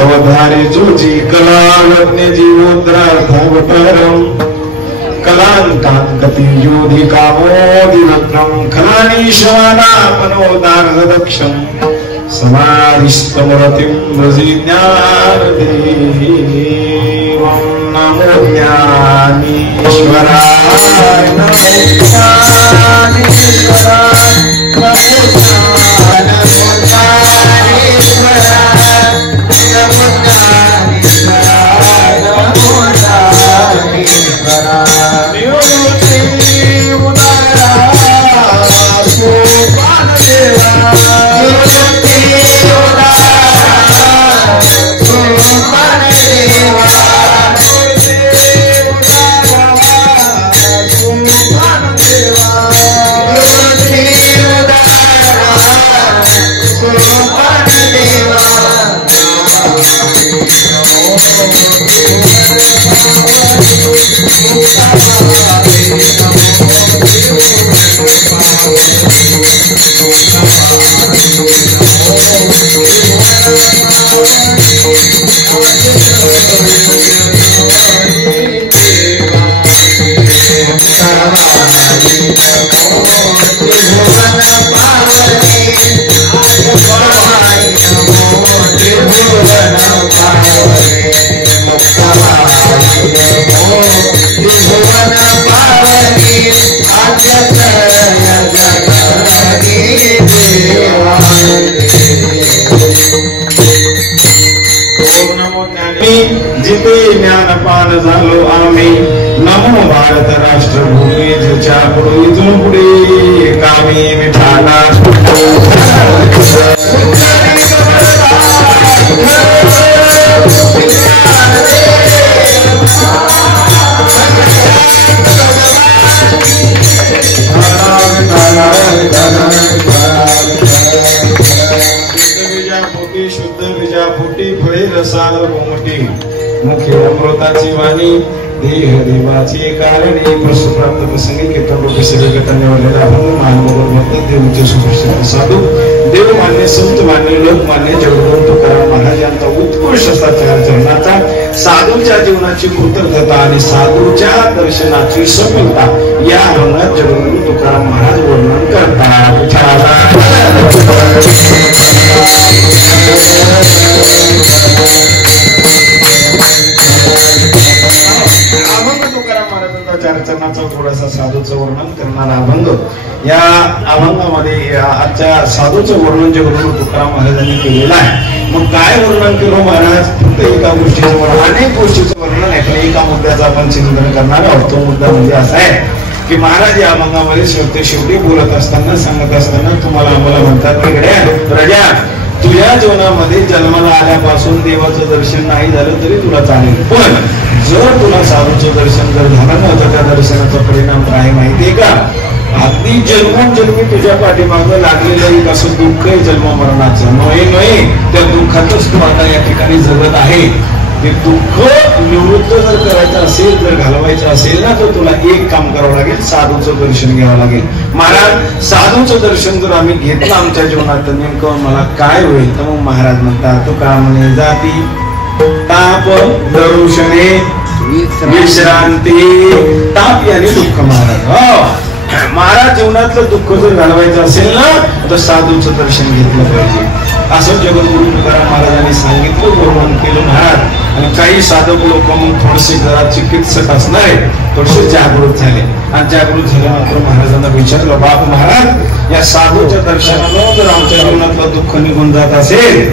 अवधारी जोची कलावज्ञ जीवोद्रार्थावतारम कलांतांगति योधि कामोदि वक्रम कलानीशवाना मनोदार्धदक्षम समाधिस्तमरतिम व्रजिज्ञानदेवं नमो ज्ञानीश्वराय नमो ज्ञानीश्वराय जिथे ज्ञानपान झालो आम्ही नमो भारत राष्ट्रभूमी ज्याच्या पुढे इथून पुढे कामी विठाला शुद्ध बीजापोटी फळे रसाल गोमटी मुखे अमृताची वाणी देह देवाची कारणे प्रसुप्राप्त प्रसंगी कीर्तन सगळे निवडलेला अभंग मानववर भक्त देवचे सुप्रसिद्ध साधू देव मान्य संत मान्य लोक मान्य जगद्गुरु तुकाराम महाराज यांचा उत्कृष्ट असा चरणाचा साधूच्या जीवनाची कृतज्ञता आणि साधूच्या दर्शनाची सफलता या अभंगात जगद्गुरु तुकाराम महाराज वर्णन करतात. चरणाचं थोडासा साधूचं वर्णन करणारा अभंग या अभंगामध्ये आजच्या साधूचं वर्णन जगद्गुरु तुकाराम महाराजांनी केलेलं आहे. मग काय वर्णन केलं महाराज? फक्त एका गोष्टीचं वर्णन अनेक गोष्टीचं वर्णन आहे पण एका मुद्द्याचं आपण चिंतन करणार आहोत. तो मुद्दा म्हणजे असा आहे की महाराज या अभंगामध्ये शेवटी बोलत असताना सांगत असताना तुम्हाला आम्हाला म्हणतात वेगळ्या प्रजा तुझ्या जीवनामध्ये जन्माला आल्यापासून देवाचं दर्शन नाही झालं तरी तुला चालेल पण जर तुला साधूचं दर्शन जर झालं ना तर त्या दर्शनाचा परिणाम काय माहितीये का? अगदी जन्मोजन्मी तुझ्या पाठीमागं लागलेलं एक असं दुःख आहे जन्म मरणाचं नये त्या दुःखातच तू आता या ठिकाणी जगत आहे. ते दुःख निवृत्त जर करायचं असेल जर घालवायचं असेल ना तर तुला एक काम करावं लागेल साधूचं दर्शन घ्यावं लागेल. महाराज साधूचं दर्शन जर आम्ही घेतलं आमच्या जीवनात तर नेमकं मला काय होईल? तर मग महाराज म्हणतात तुका म्हणे जाती ताप दरुषणे विश्रांती ताप आणि दुःख. महाराज हो महाराज जीवनातलं दुःख जर घालवायचं असेल ना तर साधूचं दर्शन घेतलं पाहिजे असं जगद्गुरु तुकाराम महाराजांनी सांगितलं वर्णन केलं महाराज. आणि काही साधक लोक मग थोडेसे घरात चिकित्सक असणारे थोडेसे जागृत झाले आणि जागृत झाल्यानंतर महाराजांना विचारलं बाप महाराज या साधूच्या दर्शनानं जर आमच्या जीवनातलं दुःख निघून जात असेल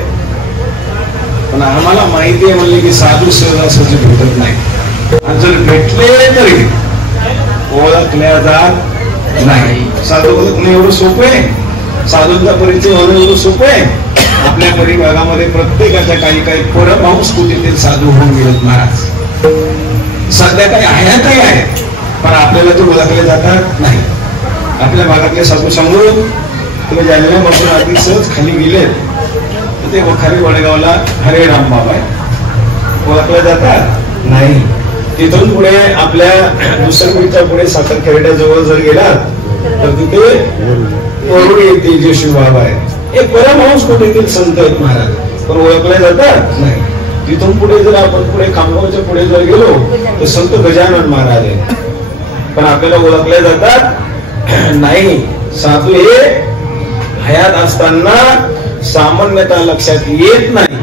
पण आम्हाला माहिती आहे म्हणजे की साधू सहजासहजी भेटत नाही आणि जर भेटले तरी ओळखल्या जात नाही. साधू ओळखणं एवढं सोपं आहे, साधूंचा परिचय होणं एवढं सोपं आहे. आपल्या परिवारामध्ये प्रत्येकाच्या काही काही परमहंस कुटीतील साधू होऊन गेलेत महाराज. सध्या काही हयातही आहे, पण आपल्याला ते ओळखले जातात नाही. आपल्या भागातले साधू सांगून तुम्ही जालन्यापासून अगदी सहज खाली गेलेत, ते खाली वडगावला हरे राम बाबा ओळखले जातात नाही. तिथून पुढे आपल्या दुसऱ्या पुढे साखरखेरड्याजवळ जर गेलात तर तिथे वरुड येते जे शिवबाबा आहेत, एक परमहंस कुटीतील संत आहेत महाराज, पण ओळखले जातात नाही. तिथून पुढे जर आपण पुढे खामगावच्या पुढे जर गेलो तर संत गजानन महाराज आहेत, पण आपल्याला ओळखले जातात नाही. साधू हे हयात असताना सामान्यतः लक्षात येत नाही,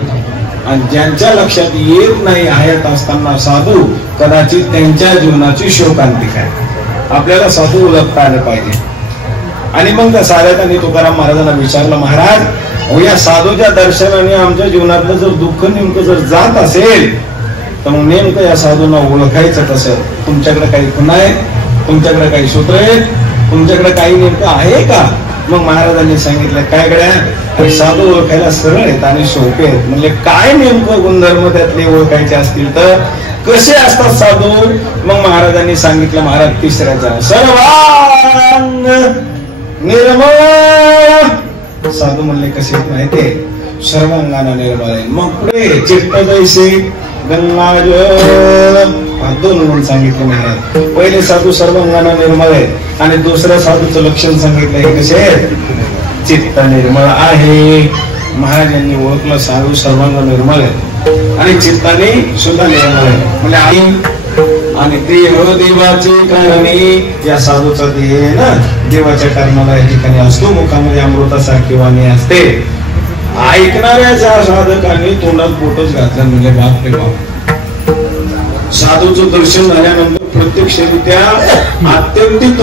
आणि ज्यांच्या लक्षात येत नाही हयात असताना साधू, कदाचित त्यांच्या जीवनाची शोकांतिक आहे. आपल्याला साधू ओळखता आलं पाहिजे. आणि मग त्या साऱ्यात तुकाराम महाराजांना विचारलं, महाराज या साधूच्या दर्शनाने आमच्या जीवनातलं जर दुःख नेमकं जर जात असेल तर मग नेमकं या साधूंना ओळखायचं कसं? तुमच्याकडे काही खुणा आहे, तुमच्याकडे काही सूत्र आहेत, तुमच्याकडे काही नेमकं आहे का? मग महाराजांनी सांगितलं, काय गड्या साधू ओळखायला सरळ आहेत आणि सोपे आहेत. म्हणजे काय नेमकं गुणधर्म त्यातले ओळखायचे असतील तर कसे असतात साधू? मग महाराजांनी सांगितलं, महाराज तिसऱ्याचा सर्वांग निर्मळ. साधू म्हणले कसे माहितीये? सर्वांगाना निर्मळ आहे. मग पुढे चित्त जैसे गंगाजल, दोन गुण सांगितले महाराज. पहिले साधू सर्वांगाना निर्मळ आहे आणि दुसऱ्या साधूचं लक्षण सांगितलं हे कसे आहेत? चित्त निर्मळ आहे. महाराजांनी ओळखलं साधू सर्वांग निर्मळ आहे आणि चित्ताने सुद्धा निर्मळ आहे. म्हणजे आणि देव देवाचे कारणी, या साधूचा देह ना देवाच्या कारणाला या ठिकाणी असतो. मुखामध्ये अमृतासारखी वाणी असते. ऐकणाऱ्या साधकांनी तोंडात बोटच घातलं म्हणजे बाप रे बाप. साधूचं दर्शन झाल्यानंतर प्रत्यक्षरित्या आत्यंतिक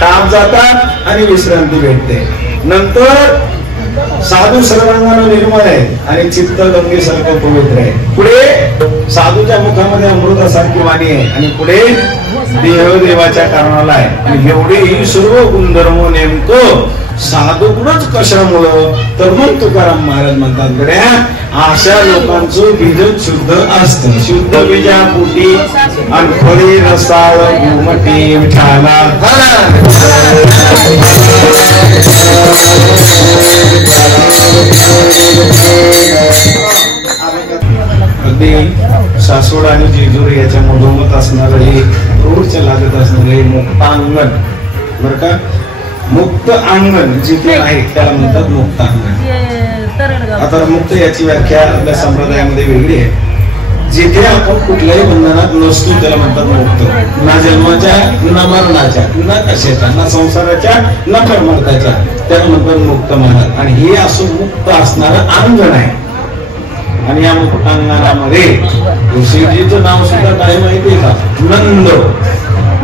ताप जातात आणि विश्रांती भेटते. नंतर साधू सर्वांगानं निर्मळ आहे आणि चित्त गंगेसारखं पवित्र आहे. पुढे साधूच्या मुखामध्ये अमृतासारखी वाणी आहे आणि पुढे देव देवाच्या कारणाला आहे. आणि एवढे ही सर्व गुणधर्म नेमकं साधूकडूनच कशामुळं? तर मग तुकाराम महाराज म्हणतात, गड्या अशा लोकांचं बीज शुद्ध असतं. शुद्ध बीजापोटी आणि फळे रसाळ घुमटी विठाला. अगदी सासवड आणि जेजुरी याच्या मधोमध असणार हे रोडच्या लागत असणार हे मुक्तांगण, बर का? मुक्त अंगण जिथे आहे त्याला म्हणतात मुक्त अंगण. आता मुक्त याची व्याख्या आपल्या संप्रदायामध्ये वेगळी आहे. जिथे आपण कुठल्याही बंधनात नसतो त्याला म्हणतात मुक्त. ना जन्माच्या, ना मरणाच्या, ना कशाच्या, ना संसाराच्या, ना परमार्थाच्या, त्याला म्हणतात मुक्त महाराज. आणि हे असं मुक्त असणारं अंगण आहे. आणि या मुक्त अंगणामध्ये शिवजीचं नाव सुद्धा काय माहितीये का? नंद.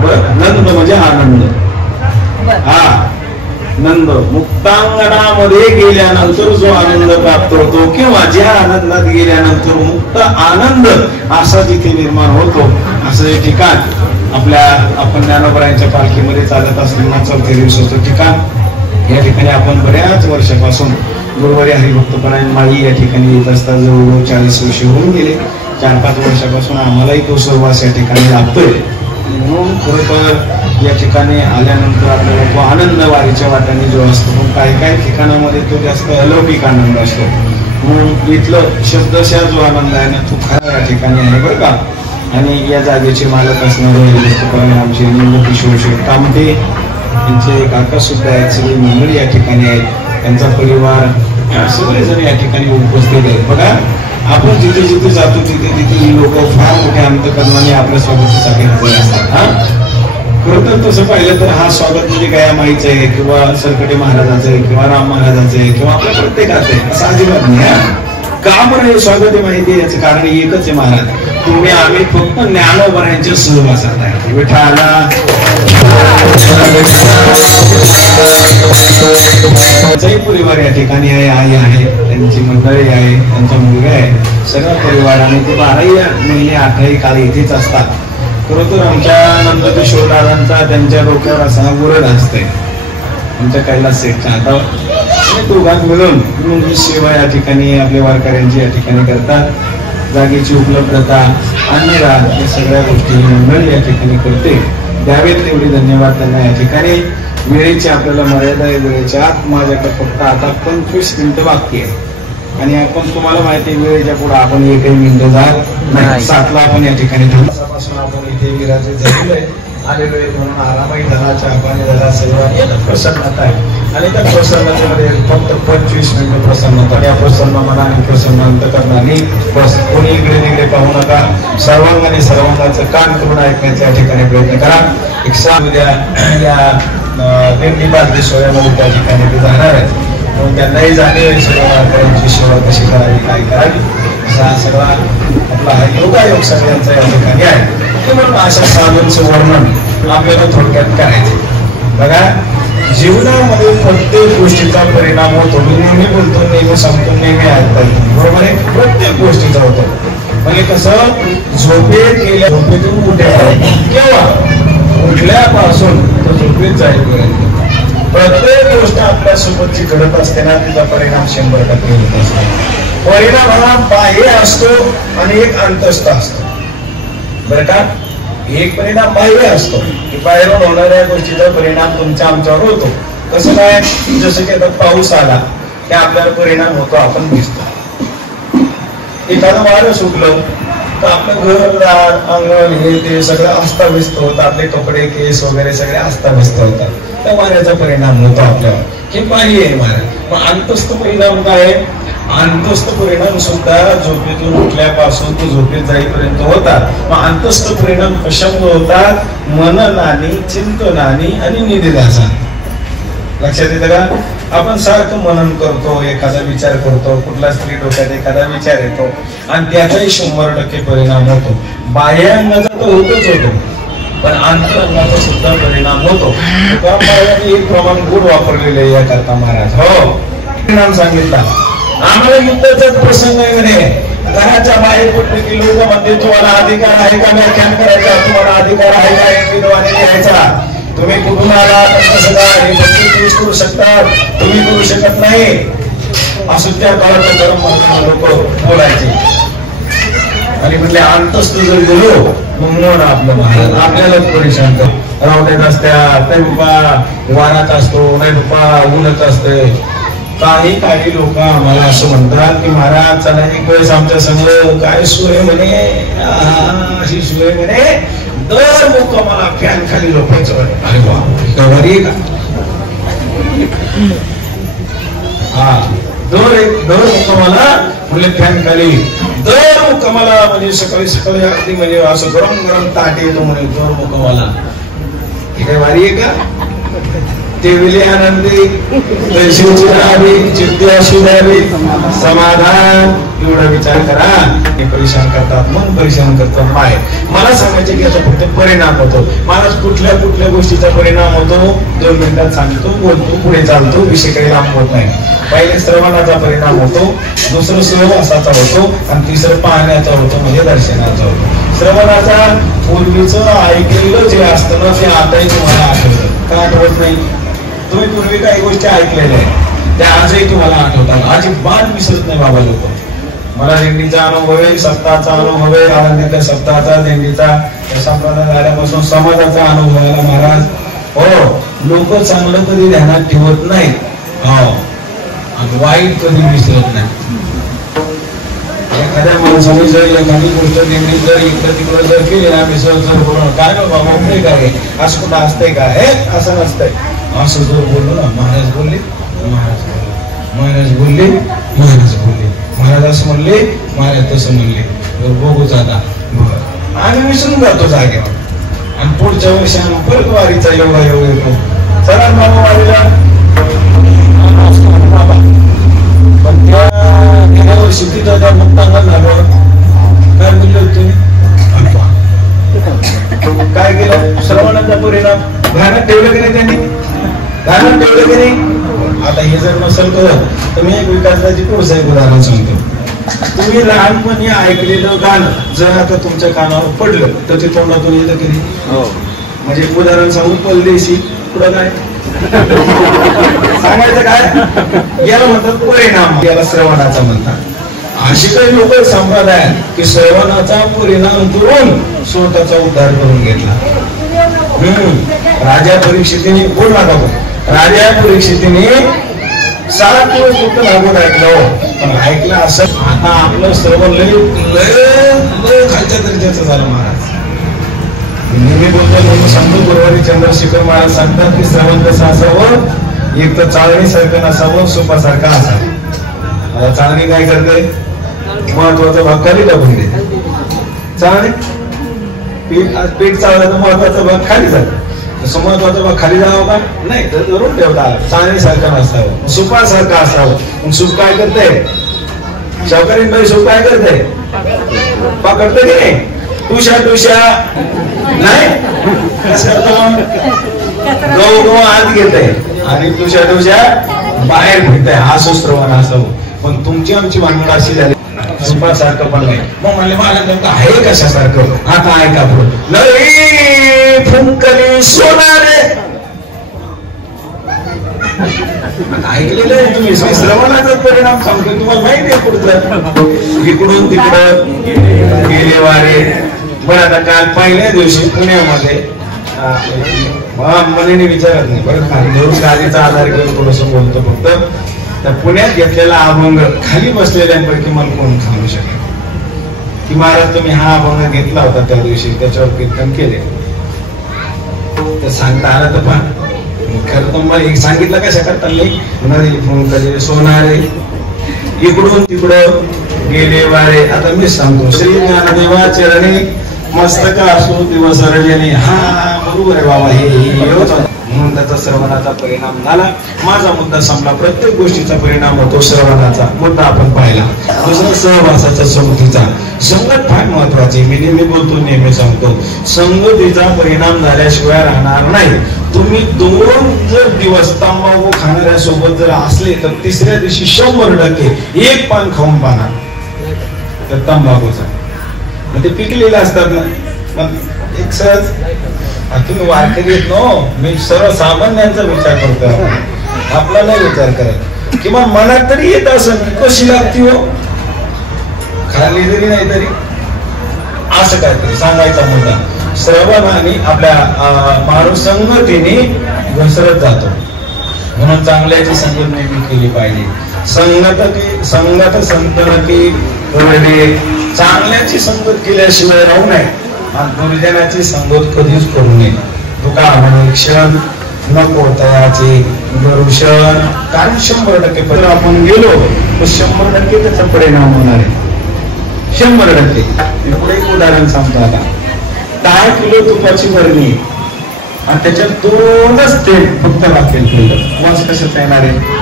बर, नंद म्हणजे आनंद. हा नंद. मुक्तांगणामध्ये गेल्यानंतर जो आनंद प्राप्त होतो किंवा ज्या आनंदात गेल्यानंतर मुक्त आनंद असा जिथे निर्माण होतो असं हे ठिकाण आपल्या आपण ज्ञानोबरायांच्या पालखीमध्ये चालत असताना चौथ्या दिवसाचं ठिकाण. या ठिकाणी आपण बऱ्याच वर्षापासून गुरुवारी हरिभक्तपरायण माळी या ठिकाणी येत असता जवळजवळ 40 वर्ष होऊन गेले. 4-5 वर्षापासून आम्हालाही तो सहवास या ठिकाणी लाभतोय. म्हणून खरं तर या ठिकाणी आल्यानंतर आपल्याला तो आनंद वारीच्या वाट्याने जो असतो, पण काही काही ठिकाणामध्ये तो जास्त अलौकिक आनंद असतो. म्हणून इथलं शब्दशः जो आनंद आहे ना तो खरा या ठिकाणी आहे बरं का. आणि या जागेचे मालक असणारे आमचे निंब किशोर कामते यांचे काका सुद्धा आहेत. सगळी मंडळी या ठिकाणी आहेत, त्यांचा परिवार सगळेजण या ठिकाणी उपस्थित आहेत. बघा आपण जिथे जिथे जातो तिथे तिथे लोक फार मोठ्या अंतकरणाने आपल्या स्वागतासाठी हजर असतात. हा खरं तर तसं पाहिलं तर हा स्वागत म्हणजे काय माहीच आहे किंवा सरकटे महाराजांचं आहे किंवा राम महाराजांचं आहे किंवा आपल्या प्रत्येकाचं आहे असं अजिबात नाही. का बरं हे स्वागत आहे माहिती आहे? याचं कारण एकच आहे महाराज, तुम्ही आम्ही फक्त ज्ञानोबरायांच्या सहवासात आहे. विठाला परिवार या ठिकाणी आहे, आई आहे, त्यांची मंडळी आहे, त्यांचा मुलगा आहे, सगळा परिवार. आणि ते 12 महिने 18 काळ इथेच असतात. खरं तर आमच्या नंदकिशोरदारांचा त्यांच्या डोक्यावर असा वरड असते आमच्या कैलास सेठच्या हातावर दोघात मिळून ही सेवा या ठिकाणी आपल्या वारकऱ्यांची या ठिकाणी करतात जागेची उपलब्धता अन्नदान या सगळ्या गोष्टी मंडळ या ठिकाणी करते द्यावेत तेवढे धन्यवाद त्यांना या ठिकाणी वेळेची आपल्याला मर्यादा आहे वेळेच्या आत माझ्याकडे फक्त आता 25 मिनिटं बाकी आहे आणि आपण तुम्हाला माहिती आहे वेळेच्या पुढे आपण एकही मिनिटं जात नाही 7ला आपण या ठिकाणी थांबल्यापासून आपण इथे विराजे झालेलो आहे आलेलो आहे म्हणून आरामही झाला चहापाणी झाला सर्वांनी प्रसन्नता आहे आणि त्या प्रसन्नतेमध्ये फक्त 25 मिनिटं प्रसन्नता या प्रसन्न मनाने प्रसन्न अंतकरणाने बस कोणी इकडे तिकडे पाहू नका सर्वांगाने सर्वांगाचं कान करून ऐकण्याचा या ठिकाणी प्रयत्न करा एक साथ उद्या या दिंडी बाजरी सोहळ्यामध्ये त्या ठिकाणी ते जाणार आहेत म्हणून त्यांनाही जाणीव सर्व वारकऱ्यांची सेवा कशी करावी काय करावी असा सगळा आपला हा योगायोग सगळ्यांचा या ठिकाणी आहे म्हणून अशा साधूंचं वर्णन आपल्याला थोडक्यात करायचं बघा जीवनामध्ये प्रत्येक गोष्टीचा परिणाम होतो मी नेहमी बोलतो नेहमी सांगतो नेहमी ऐकतो बरोबर आहे प्रत्येक गोष्टीचा होतो म्हणजे कसं झोपेत गेल्या झोपेतून उठ्या केव्हा उठल्यापासून तो झोपेत जाईपर्यंत प्रत्येक गोष्ट आपल्या सोबतची घडत असते ना तिचा परिणाम 100% होत असतो परिणाम हा बाह्य असतो आणि एक अंतस्थ असतो बरं का एक परिणाम बाह्य असतो की बाहेरून होणाऱ्या गोष्टीचा परिणाम तुमच्या आमच्यावर होतो कसं काय जसं की आता पाऊस आला की आपल्याला परिणाम होतो आपण भिजतो एखादं वारं सुटलं तर आपलं घरदार अंगण हे ते सगळं अस्ताव्यस्त होतं आपले कपडे केस वगैरे सगळे अस्ताव्यस्त होतात त्या वाऱ्याचा परिणाम होतो आपल्यावर हे बाह्य आहे वारा मग अंतस्थ परिणाम काय अंतस्थ परिणाम सुद्धा झोपेतून उठल्यापासून तो झोपेत जाईपर्यंत होतात मग अंतस्थ परिणाम कशामुळे होतात मननाने चिंतनाने आणि निधिदासा लक्षात येतं का आपण सारखं मनन करतो एखादा विचार करतो कुठला स्त्री डोक्यात एखादा विचार येतो आणि त्याचाही 100% परिणाम होतो बाह्यांगाचा तर होतोच होतो पण अंतरंगाचा सुद्धा परिणाम होतो महाराजांनी एक प्रमाण गुण वापरलेले आहे याकरता महाराज हो परिणाम सांगितला आम्हाला युद्धाचाच प्रसंग आहे म्हणे घराच्या बाहेर कुठले की लोक म्हणते तुम्हाला अधिकार आहे का व्याख्यान करायचा तुम्हाला अधिकार आहे का एक विद्वाने लिहायचा तुम्ही कुठून आला कसं काय तुम्ही करू शकता तुम्ही करू शकत नाही असं त्या काळात गरम लोक बोलायचे आणि म्हटले अंतस्थ जर गेलो मग आपलं महाराज आपल्यालाच परेशान कर रावट्यात असत्यात नाही बाबा वारात असतो नाही बाबा ऊनच असते काही लोक आम्हाला असं म्हणतात की महाराज चला एक वेळेस आमच्या समोर काय सोय म्हणे अशी सोय म्हणे दर मुक्कामाला फॅन खाली झोपायचं अरे वा बरी का हा दर मुक्कामाला म्हणजे फॅन खाली दर मुक्कामाला म्हणजे सकाळी सकाळी अगदी म्हणजे असं गरम गरम ताट येतो म्हणे दर मुक्कामाला हे काय भारी आहे का देविले आनंदी पैशाची राहावी चित्ती असू द्यावी समाधान एवढा विचार करा हे परेशान करतात मन परेशान करतात माय मला सांगायचे की याचा फक्त परिणाम होतो मला कुठल्या कुठल्या गोष्टीचा परिणाम होतो 2 मिनिटात सांगतो बोलतो पुढे चालतो विषय काही लांब होत नाही पहिले श्रवणाचा परिणाम होतो दुसरं सहवासाचा होतो आणि तिसरं पाहण्याचा होतो म्हणजे दर्शनाचा होतो श्रवणाचा पूर्वीचं ऐकलेलं जे असतं ना ते आताही तुम्हाला आठवतं का आठवत नाही तुम्ही पूर्वी काही गोष्टी ऐकलेल्या आहेत त्या आजही तुम्हाला आठवतात अजिबात विसरत नाही बाबा लोक मला दिंडीचा अनुभव आहे सप्ताहाचा अनुभव आहे आनंदीच्या सप्ताहाचा दिंडीचा संप्रदाय झाल्यापासून समाजाचा अनुभव आहे महाराज हो लोक चांगलं कधी ध्यानात ठेवत नाही हो आणि वाईट कधी विसरत नाही एखाद्या माणसाने जर एखादी गोष्ट दिंडी जर इकडं तिकडं जर केली ना विसर जर बोलणं काय बाबा होते काय असं कुठं असतंय का हे असं नसतंय असं जर बोललो ना महाराज बोलले महाराज बोलले महाराज असं म्हणले महाराज तसं म्हणले बघूच आता आणि विसरून जातो जागेवर आणि पुढच्या वर्षी परत वारीचा योगा योग येतो चला बाबा वारीला पण त्या वर्षी तिथं त्या मुक्तांगण झालं काय बोलले तुम्ही काय केलं श्रवणाचा परिणाम ध्यानात ठेवलं की नाही त्यांनी ध्यानात ठेवलं की नाही आता हे जर नसेल तर मी एक विकासाची कोर्स आहे उदाहरण सांगतो तुम्ही लहानपणी ऐकलेलं गाणं जर आता तुमच्या कानावर पडलं तर ते तोंडातून येतं कधी? म्हणजे उदाहरण सांगू, परदेशी पुढं काय सांगायचं काय? याला म्हणतात परिणाम, याला श्रवणाचा म्हणतात. अशी काही लोक संप्रदाय की श्रवणाचा परिणाम करून स्वतःचा उद्धार करून घेतला. राजा परीक्षितीने बोल नका, राजा परीक्षितीने 7 दिवस फक्त लागून ऐकलं, पण ऐकलं असं आता आपलं श्रवण लय लय खालच्या दर्जाचं झालं. महाराज नेहमी बोलतो, म्हणून सांगतो, गुरुवारी चंद्रशेखर महाराज सांगतात की श्रवण कसं असावं, एक तर चाळणीसारखं नसावं, सोपासारखं असावं. चाळणी काय करते? महत्वाचा भाग खाली टाकून दे. चाळणी पीठ चाललं तर महत्वाचा भाग खाली जातो. तसं महत्वाचा भाग खाली जावं का? नाही, तर धरून ठेवता. चाळणीसारखं नसावं, सुपासारखं असावं. मग सूप काय करते? शावकारीन बाई सूप काय करते? पकडते की नाही? टुशा नाही, कसं करतो? गहू आत घेते आणि टुशा बाहेर फेकते. असं श्रवण असावं. पण तुमची आमची भांडण अशी झाली, सुपासारखं पण नाही. मग म्हणले मला नेमकं आहे कशासारखं? आता ऐका पुढं. लई फुंकली सोनारे, ऐकलेलं आहे तुम्ही. श्रवणाचा परिणाम सांगतो तुम्हाला माहिती आहे पुढचं. इकडून तिकडं गेले वारे. बरं, आता काल पहिल्या दिवशी पुण्यामध्ये मनाने विचारत नाही बरं, खाली गाडीचा आधार घेऊन थोडस बोलतो फक्त. तर पुण्यात घेतलेला अभंग खाली बसलेल्यांपैकी मला कोण सांगू शकेल की महाराज तुम्ही हा अभंग घेतला होता त्या दिवशी, त्याच्यावर कीर्तन केले? तर सांगता आलं तर पण खरं तर मला सांगितलं कशा करता नाही. सोनारे इकडून तिकडं गेले वारे. आता मी सांगतो, श्री ज्ञानदेवा चरणी मस्तक असो दिवस रजनी. हा बरोबर आहे बाबा, हे होत म्हणून त्याचा श्रवणाचा परिणाम झाला. माझा मुद्दा संपला. प्रत्येक गोष्टीचा परिणाम होतो, श्रवणाचा मुद्दा आपण पाहिला. दुसरा सहवासाचा, संगतीचा. संगत फार महत्वाची. मी नेहमी बोलतो, नेहमी सांगतो, संगतीचा परिणाम झाल्याशिवाय राहणार नाही. तुम्ही 2 जर दिवस तंबाखू खाणाऱ्या सोबत जर असले तर तिसऱ्या दिवशी 100% एक पान खाऊन पाहणार तर तंबाखूचा. मग ते पिकलेले असतात ना. मग एक सहज तुम्ही वारकरी येत नो, मी सर्वसामान्यांचा विचार करतो, आपला नाही विचार करत. किंवा मनात तरी येत असं कशी लागती हो, खाल्ली जरी नाही तरी असं काहीतरी सांगायचा मुद्दा. श्रवणाने आपल्या माणूस संगतीने घसरत जातो. म्हणून चांगल्याची संगत नेहमी केली पाहिजे. संगत संतनकी करणे, चांगल्याची संगत केल्याशिवाय राहू नये. दुर्जनाची संगत कधीच करू नये. तुका म्हणे क्षण नको तयाचे दर्शन. कारण 100% जर आपण गेलो तर 100% त्याचा परिणाम होणार आहे. 100%. पुढे एक उदाहरण सांगतो. आता 10 किलो तुपाची भरणी आणि त्याच्यात 2च तेल फक्त राखेल ठेवलं, वास कशात येणार आहे?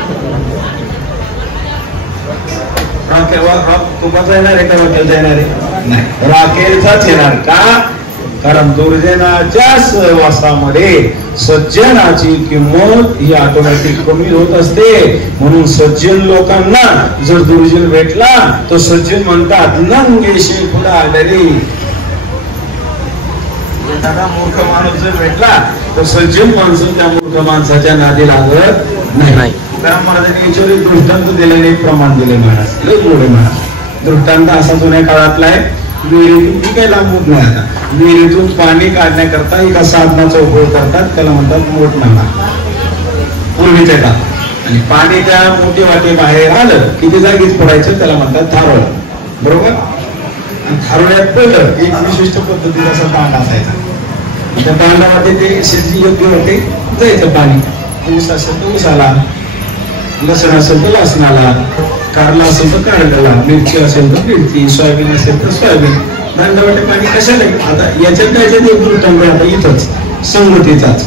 तुपाचा येणार आहे का वाकेलचा येणार आहे? नाही, राखेलचाच येणार. का? कारण दुर्जनाच्या सहवासामध्ये सज्जनाची किंमत ही ऑटोमॅटिक कमी होत असते. म्हणून सज्जन लोकांना जर दुर्जन भेटला तर सज्जन म्हणतात नंगेशी पुढे आलेली. एखादा मूर्ख माणूस जर भेटला तर सज्जन माणसं त्या मूर्ख माणसाच्या नादी लागत नाही. कारण महाराजांनी याच्यावर एक दृष्टांत दिलेले, एक प्रमाण दिले महाराज. लय गोडे महाराज. दृष्टांत असा जुन्या काळातला आहे. विहिरीतून ती काही लांब होत नाही. आता विहिरीतून पाणी काढण्याकरता एका साधनाचा उपयोग करतात, त्याला म्हणतात मोठनाला. पूर्वीच्या काळात. आणि पाणी त्या मोठी वाटी बाहेर आलं की ते जागीच पडायचं, त्याला म्हणतात थारोळ. बरोबर? आणि थारोळ्यात पडलं एक विशिष्ट पद्धतीचा असा दांड असायचा. त्या दांडामध्ये ते शेती योग्य होते, जायचं पाणी. ऊस असेल तर ऊसाला, लसण असेल तर लसणाला, कारला असेल तर कारल्याला, मिरची असेल तर मिरची, सोयाबीन असेल तर सोयाबीन. दांडावाटे पाणी कशाला? आता याच्यात काय एक दृष्टांत आता इथंच संगतीचाच.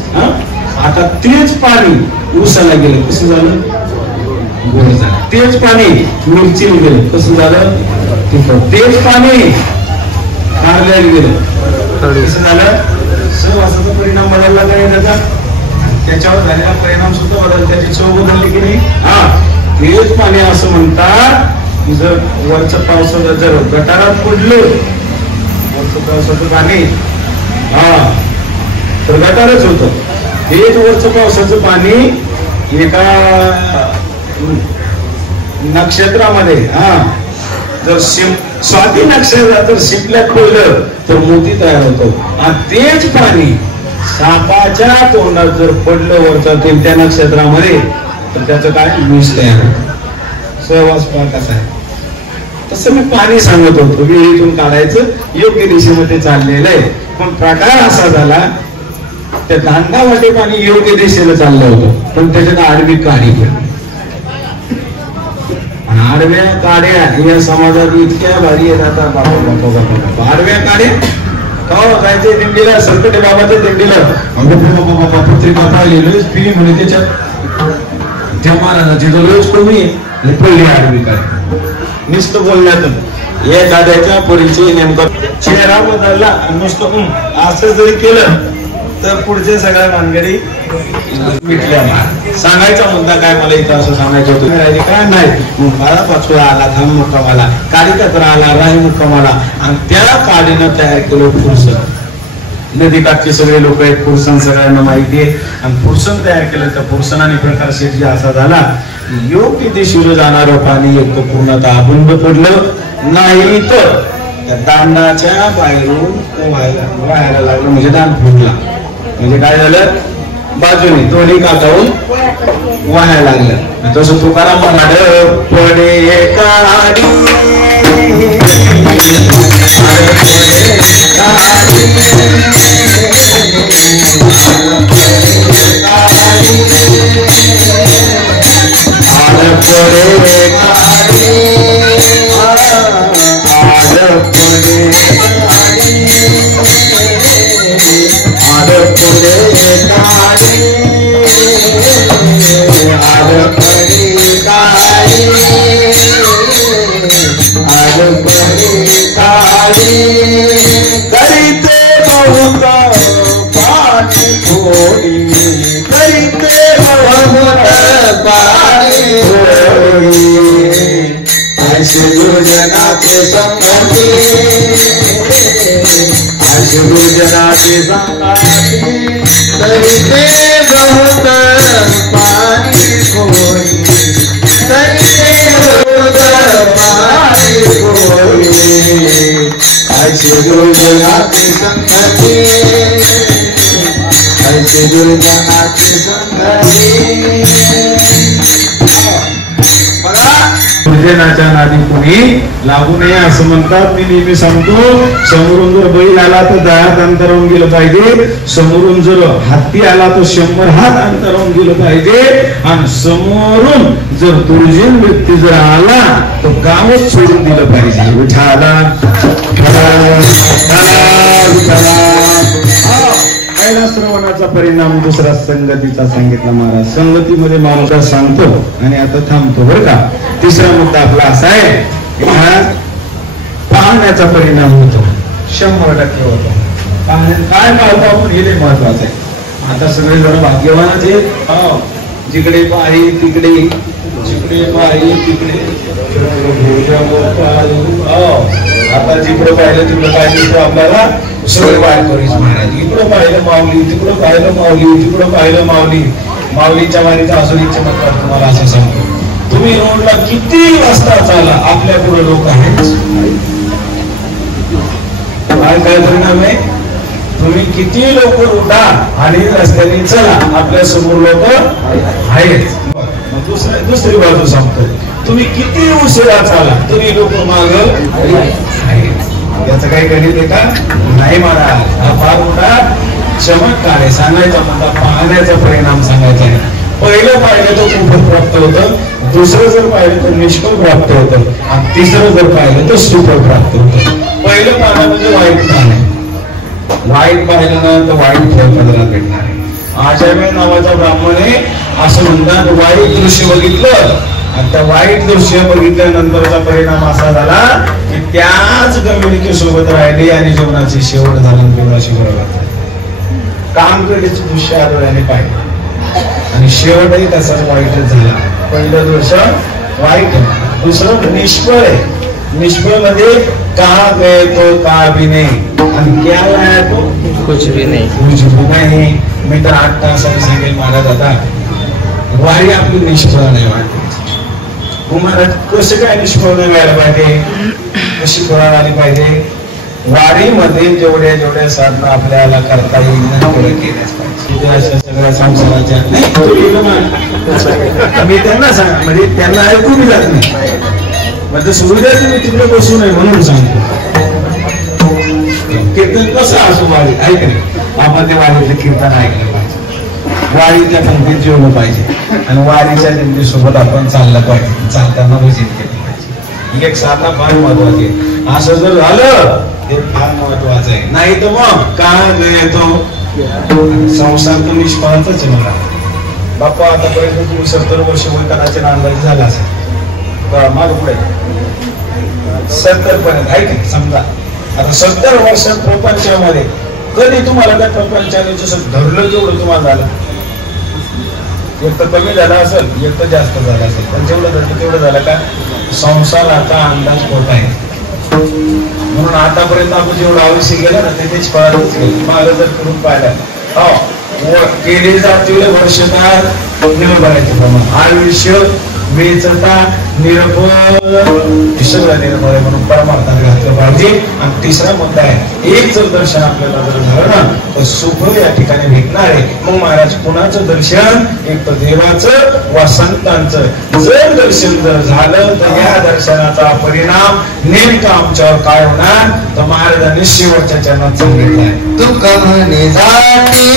आता तेच पाणी ऊसाला गेलं, कसं झालं? गोड झालं. तेच पाणी मिरचीला गेलं, कसं झालं? तिखट. तेच पाणी कारल्याला गेलं, कसं झालं? सहवासाचा परिणाम बदलला काय त्याचा? त्याच्यावर झालेला परिणाम सुद्धा बदल, त्याची चव बदलली की नाही? तेच पाणी असं म्हणतात की जर वरच्या पावसाचं जर गटारात पडलं, वरचं पावसाचं पाणी तर गटारच होतं. हेच वरचं पावसाचं पाणी एका नक्षत्रामध्ये जर स्वाती नक्षत्रात जर शिपल्यात पडलं तर मोती तयार होतो. आणि तेच पाणी सापाच्या तोंडात जर पडलं वरचं त्या नक्षत्रामध्ये तर त्याचं काय विष तयार होतं. सहवास कसा आहे तसं मी पाणी सांगत होतो. विहिरीतून काढायचं योग्य दिशेमध्ये चाललेलं आहे. पण प्रकार असा झाला त्या दांडावाटे पाणी योग्य दिशेला चाललं होतं पण त्याच्यात आडवी काडी पडली. आडव्या काड्या या समाजात इतक्या भारी येत आता बाबा आडव्या काड्या का जायचे दिंडीला सरकटे बाबाच्या दिंडीला पत्रिका पाहिली पी म्हणे त्याच्यात त्या महाराजाची रोज कमी पडली आडवी काडी. नुसतं बोलण्यातून एखाद्याच्या परिचय नेमका चेहरा बदलला नुसतं असं जरी केलं तर पुढचे सगळ्या मानगडी मिटल्या. सांगायचा मुद्दा काय मला इथं असं सांगायचं होतं काय नाही. बाळा पाचवा आला धाम मुक्कामाला, कारिकत्र आला राही मुक्कामाला आणि त्या काडीनं तयार केलं फुरसन. नदीकाठचे सगळे लोक आहेत, फुरसन सगळ्यांना माहिती आहे. आणि फुरसन तयार केलं त्या फुरसनाने प्रकार शेती असा झाला योग्य दिशेला जाणारं पाणी एक तर पूर्णतः बंद पडलं नाही तर त्या दांडाच्या बाहेरून व्हायला लागलं. म्हणजे दांड फुटला. म्हणजे काय झालं बाजूने दोन्ही काकावून वाहायला लागलं. तसं तुकाराम म्हणाल पडे काडी गुरुजनाचे संगती गुरुजनाचे संगती तरी ते बहुत पाणी खोई तरी ते बहुत पाणी खोई ऐसे गुरुजनाचे संगती ऐसे गुरुजनाचे संगती. गुरुजनाच्या नादी कोणी लागू नये असं म्हणतात. मी नेहमी सांगतो समोरून जर बैल आला तर 10 अंतरावून गेलं पाहिजे. समोरून जर हत्ती आला तर 100 हात अंतरावून गेलं पाहिजे. आणि समोरून जर दुर्जन व्यक्ती जर आला तर गावच सोडून दिलं पाहिजे. विठाला पहिला श्रवणाचा परिणाम दुसरा संगतीचा सांगितला महाराज. संगतीमध्ये माणूस सांगतो आणि आता थांबतो बरं का. तिसरा मुद्दा आपला असा आहे की पाहण्याचा परिणाम होतो 100% होतो. काय पाहतो आपण हे महत्वाचं आहे. आता सगळे जण भाग्यवानच आहेत. जिकडे पाही तिकडे जिकडे पाही तिकडे आता जिकडं पाहिलं तिकडं काय दिसतो आपल्याला सगळे वारकरीच महाराज. इकडं पाहिलं माऊली तिकडं पाहिलं माऊली तिकडं पाहिलं माऊली. माऊलीच्या वारीचा असून चमत्कार तुम्हाला असं सांगतो. तुम्ही रोडला किती वाजता चाला आपल्या पुढे लोक आहेत. काय परिणाम आहे. तुम्ही किती लोक उठा आणि रस्त्याने चला आपल्या समोर लोक आहेत. दुसरी बाजू सांगतो. तुम्ही किती उशिरा चाला तरी लोक माग आहेत. याचं काही गणित आहे का नाही महाराज. हा फार मोठा चमत्कार आहे. सांगायचा मुद्दा पाहण्याचा परिणाम सांगायचा आहे. पहिलं पाहिलं तर कुफल प्राप्त होतं. दुसरं जर पाहिलं तर निष्फळ प्राप्त होतं. आणि तिसरं जर पाहिलं तर सुफळ प्राप्त होतं. पहिलं पाहणं म्हणजे वाईट पाहणे. वाईट पाहिलं ना तर वाईट फळ पदरात भेटणार आहे. आचार्य नावाचा ब्राह्मणे असं म्हणतात वाईट दृश्य बघितलं आणि त्या वाईट दृश्य बघितल्यानंतरचा परिणाम असा झाला की त्याच गमिणीच्या सोबत राहिले आणि जीवनाची शेवट झाली. जीवनाशी बरोबर काम करीचे दृश्य आढळल्याने पाहिजे आणि शेवटही तसाच वाईटच झाला. पहिलं दृश्य वाईट आहे. दुसरं निष्फळ आहे. निष्फळ मध्ये कहा गए तो कहा भी नहीं आणि क्या लाया तो कुछ भी नहीं. कुछ भी नाही. मी तर 8 तासांनी सांगेल महाराज आता वारी आपली निष्फळ नाही वाटते. महाराज कसं काय निष्फळ नाही व्हायला पाहिजे, कशी फळाला आली पाहिजे. वारीमध्ये जेवढ्या जेवढ्या साधना आपल्याला करता येईल तेवढ्या केल्याच पाहिजे. अशा सगळ्या संसाराच्या मी त्यांना सांग म्हणजे त्यांना ऐकू बी जात नाही. म्हणजे सुविधा तुम्ही तिकडे बसू नये म्हणून सांगतो. कीर्तन कसं असो वारी ऐक नाही, आपण त्या वारीतलं कीर्तन ऐकलं पाहिजे, वारीच्या पंक्तीत जेवलं पाहिजे आणि वारीच्या दिंडीसोबत आपण चाललं पाहिजे, चालताना भजन केलं पाहिजे. एक साधना फार महत्वाची आहे. असं जर झालं ते फार महत्वाचं आहे. नाही तर मग काय येतो संसार तो निष्फळाचाच आहे. मला बाप्पा आतापर्यंत तुम्ही 70 वर्ष वैतनाच्या नांदाची झाला असेल माग पुढे 70 पर्यंत आहे की समजा. आता 70 वर्षात प्रपंचामध्ये कधी तुम्हाला त्या प्रपंचाने जसं धरलं तेवढं तुम्हाला झालं. एक तर कमी झाला असेल, एक तर जास्त झाला असेल, पण जेवढं धरलं तेवढं झालं का. संसाराचा अंदाज खोटा आहे. म्हणून आतापर्यंत आपण जेवढं आयुष्य गेलं ना तेच फळातच गेलं. मला जर करून पाहिलं हो केली जातील वर्षकाळ निरभरायचं प्रमाण आयुष्य वेचता निरफळ सगळं निर्मळ आहे म्हणून परमार्थाने घातलं पाहिजे. आणि तिसरा मुद्दा आहे, एक जर दर्शन आपल्याला जर झालं ना तर सुख या ठिकाणी भेटणार आहे. मग महाराज कुणाचं दर्शन, एक तर देवाचं वा संतांचं जर दर्शन जर झालं तर या दर्शनाचा परिणाम नेमका आमच्यावर काय होणार तर महाराजांनी शेवटच्या चरणात सांगितलंय. तुका म्हणे जाती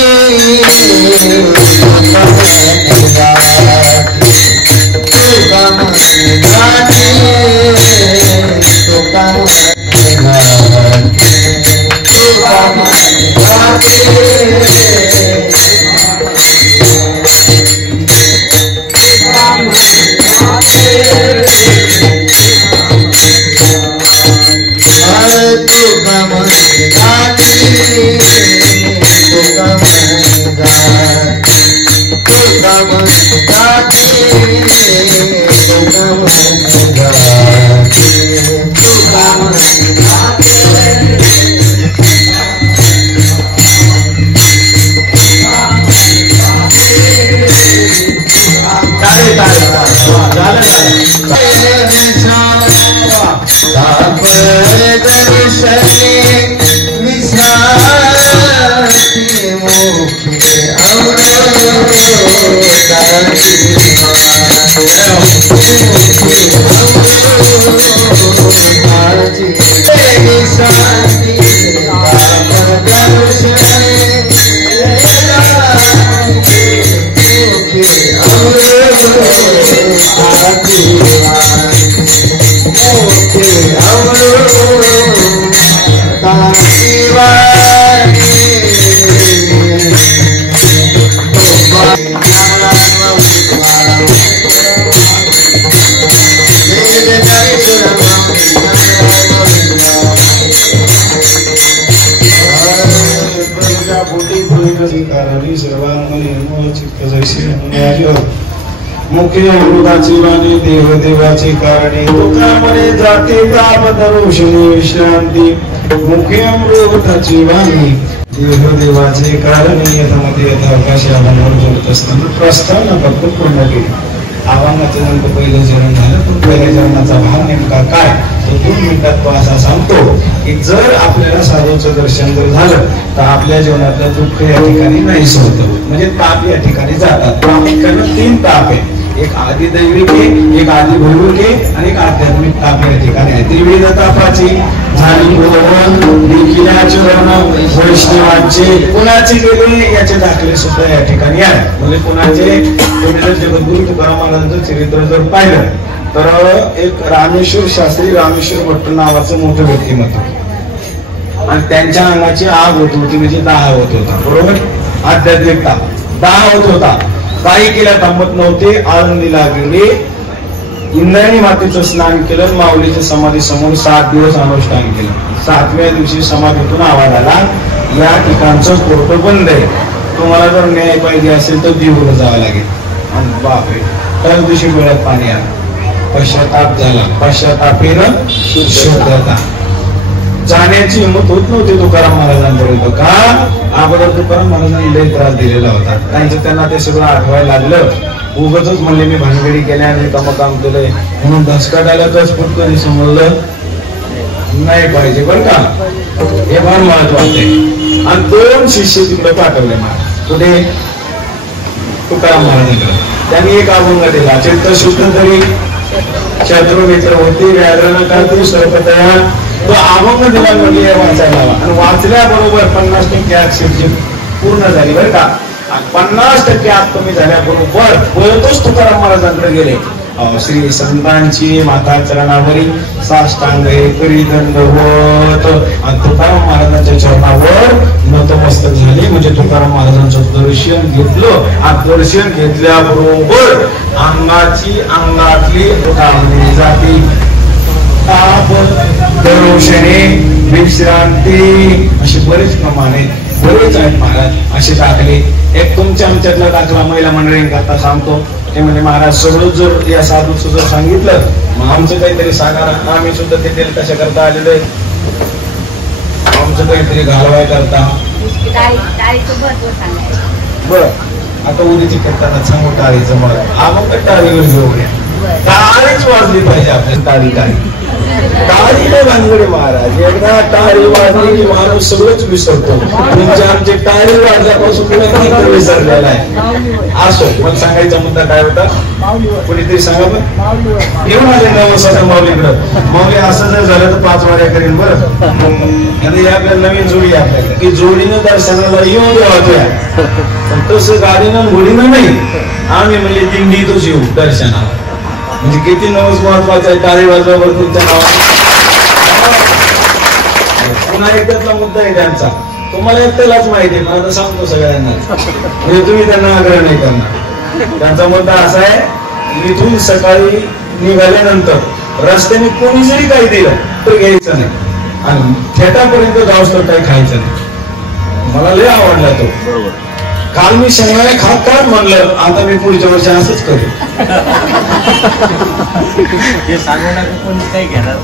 मुख्य अमृताची वाणी देव देवाची कारणी तुका म्हणे जाती ताप दरोषणी विश्रांती. मुख्य अमृताची वाणी देव देवाचे कारणी यथामध्ये यथावकाशी आव्हानावर जगत असताना प्रस्थान फक्त पूर्ण केली. आव्हानाचं नंतर पहिलं जेवण झालं पण पहिल्या जेवणाचा भाव नेमका काय तो 2 मिनिटात तो असा सांगतो की जर आपल्याला साधूचं दर्शन जर झालं तर आपल्या जीवनातलं दुःख या ठिकाणी नाहीच होतं. म्हणजे ताप या ठिकाणी जातात. प्रामुख्यानं 3 ताप आहे, एक आदि दैविक आहे, एक आदि भौतिक आहे आणि एक आध्यात्मिक ताप या ठिकाणी आहे. त्रिविध तापाची झाली देखीलाचे वैष्णवांचे कुणाचे गेले याचे दाखले सुद्धा या ठिकाणी आहे. म्हणजे कुणाचे जगद्गुरु तुकाराम महाराजांचं चरित्र जर पाहिलं तर एक रामेश्वर शास्त्री रामेश्वर भट्ट नावाचं मोठं व्यक्तिमत्व आणि त्यांच्या अंगाची आग होत होती म्हणजे दाह होत होता. बरोबर आध्यात्मिक ताप दाह होत होता. काही केल्या थांबत नव्हते. आळंदीला गेले, इंद्रायणी मातेचं स्नान केलं, माऊलीच्या समाधी समोर 7 दिवस अनुष्ठान केलं. 7व्या दिवशी समाधीतून आवाज आला या ठिकाणचं कोर्ट बंद आहे, तुम्हाला जर न्याय पाहिजे असेल तर देऊला जावं लागेल. आणि बापरे त्याच दिवशी डोळ्यात पाणी आलं. पश्चाताप झाला, पश्चातापेनं शुद्धता. जाण्याची हिंमत होत नव्हती तुकाराम महाराजांपर्यंत. का? अगोदर तुकाराम महाराजांनी लय त्रास दिलेला होता. त्यांना ते सगळं आठवायला लागलं. उगाचच म्हणले मी भानगडी केल्या आणि काम केलंय म्हणून धसकाटायला कचपट कधी समजलं नाही पाहिजे बरं का. हे फार महत्वाचं आहे. आणि 2 शिष्य तिकडे पाठवले महाराज. कुठे? तुकाराम महाराजांकडे. त्यांनी एक अभंग दिला. चित्त शुद्ध तरी शत्रु मित्र होती व्याघ्रण करते सर्पतया. तो अभंग दिला म्हणजे वाचायला हवा. आणि वाचल्याबरोबर 50% अक्षरची पूर्ण झाली बरं का. 50% आत कमी झाल्याबरोबर परतच तुकाराम महाराजांकडे गेले. श्री संतांची माता चरणावरी साष्टांग करी दंडवत आणि तुकाराम महाराजांच्या चरणावर नतमस्तक झाले. म्हणजे तुकाराम महाराजांचं दर्शन घेतलं. आणि दर्शन घेतल्याबरोबर अंगातली जाती ताप दरोशने विश्रांती असे बरेच प्रमाणे बरेच आहेत महाराज असे टाकले. एक तुमच्या आमच्यातला दाखला महिला मंडळींकरता सांगतो. ते म्हणजे महाराज सगळं जर या साधूचं जर सांगितलं मग आमचं काहीतरी सांगा ना. आम्ही सुद्धा ते तेल कशा करता आलेलो आहे. आमचं काहीतरी घालवाय करता. बर आता उद्याची करताना सांगू टाळीचं म्हणत. हा मग टाळीवर घेऊया. टाळीच वाजली पाहिजे आपल्या. टाळीला भानगडी महाराज. एकदा टाळी वाजली की माणूस सगळंच विसरतो. तुमच्या आमचे टाळी वाजल्यापासून कुठे विसरलेला आहे. असो पण सांगायचा मुद्दा काय होता कोणीतरी सांगा. पण येऊन आले नवसाच्या माऊलीकडं. माऊली असं जर झालं तर 5 वाऱ्या करेन बरं. आपल्याला नवीन जोडी आपल्याकडे की जोडीनं दर्शनाला येऊन देवा. पण तसं गाडीनं घोडीनं नाही. आम्ही म्हणजे दिंडीतच येऊ दर्शनाला. म्हणजे किती नवस महत्वाचं आहे. टाळी वाजल्यावर तुमच्या नावाने. पुन्हा एकदाचा मुद्दा आहे त्यांचा. तुम्हाला एकट्यालाच माहिती आहे. मला सांगतो सगळ्यांना. म्हणजे तुम्ही त्यांना आग्रह नाही करणार. त्यांचा मुद्दा असा आहे इथून सकाळी निघाल्यानंतर रस्त्याने कोणी जरी काही दिलं तर घ्यायचं नाही. आणि थेटापर्यंत जाऊस तर काही खायचं नाही. मला लय आवडला तो. काल मी शेंगदाणे खात म्हणलं. आता मी पुढच्या वर्षी असंच करेन. हे सांगणार कोणी काही घेणार.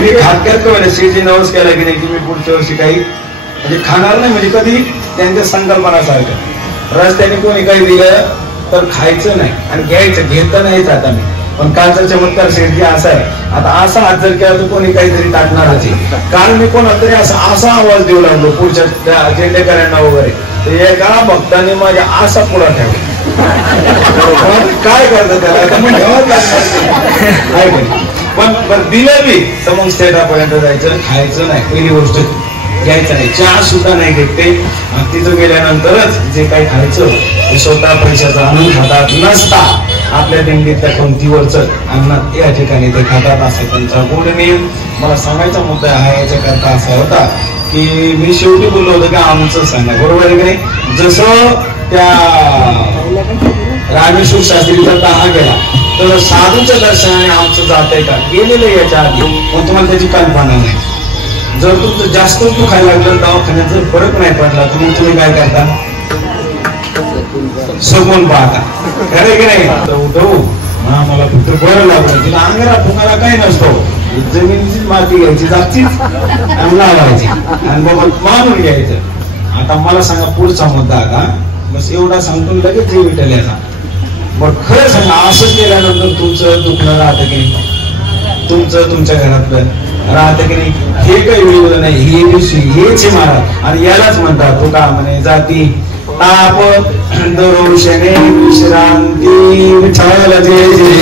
मी खात शेती नवस केला की नाही की मी पुढच्या वर्षी काही म्हणजे खाणार नाही. म्हणजे कधी त्यांच्या संकल्पनासारखं रस्त्याने कोणी काही दिलं तर खायचं नाही आणि घ्यायचं. घेता नाहीच आता मी. पण कालचा चमत्कार शेती असा आहे. आता असा हात जर केला तर कोणी काहीतरी टाकणारच आहे. काल मी कोणाला तरी असा आवाज देऊ लागलो पुढच्या जेंडेकरांना वगैरे. एका भक्ताने माझ्या असा पुढा ठेवला. काय करतं त्याला पण दिलं मी तर मग स्टेटापर्यंत जायचं. खायचं नाही पहिली गोष्ट. घ्यायचं नाही. चहा सुद्धा नाही घेत ते. तिथं गेल्यानंतरच जे काही खायचं ते स्वतः पैशाचा आणून खातात नसता आपल्या दिंडीतल्या कोणतीवरच अन्न या ठिकाणी ते खातात. असा त्यांचा गुण नियम. मला सांगायचा मुद्दा हा याच्याकरता असा होता की मी शेवटी बोललो होतो की आमचं सांगा बरोबर आहे की नाही. जसं त्या रामेश्वर शास्त्रीचा दहा गेला तर साधूच्या दर्शनाने आमचं जात आहे का गेलेलं याच्या आधी. मग तुम्हाला त्याची कल्पना नाही. जर तुमचं जास्त तू खायला लागलं दवाखान्यात जर फरक नाही पडला तर मग तुम्ही काय करता सगून पाहता. खरं की नाही. उठवू मला फक्त बरं लागलं. तिला अंगाला तुम्हाला काही नसतो. जमिनीची माती घ्यायची जागचीच आणि लावायची आणि बाबा मानून घ्यायचं. आता मला सांगा पुढचा मुद्दा. आता बस एवढा सांगतो लगेच जे विठ्ठल्याचा. मग खरं सांगा असं केल्यानंतर तुमचं दुखणं राहतं की नाही. तुमचं तुमच्या घरातलं राहतं की नाही. हे काही वेगळं नाही. हे दिवशी हेच महाराज. आणि यालाच म्हणतात तो का म्हणे जाती ताप दरोशने विश्रांती विठ्ठल जय जय.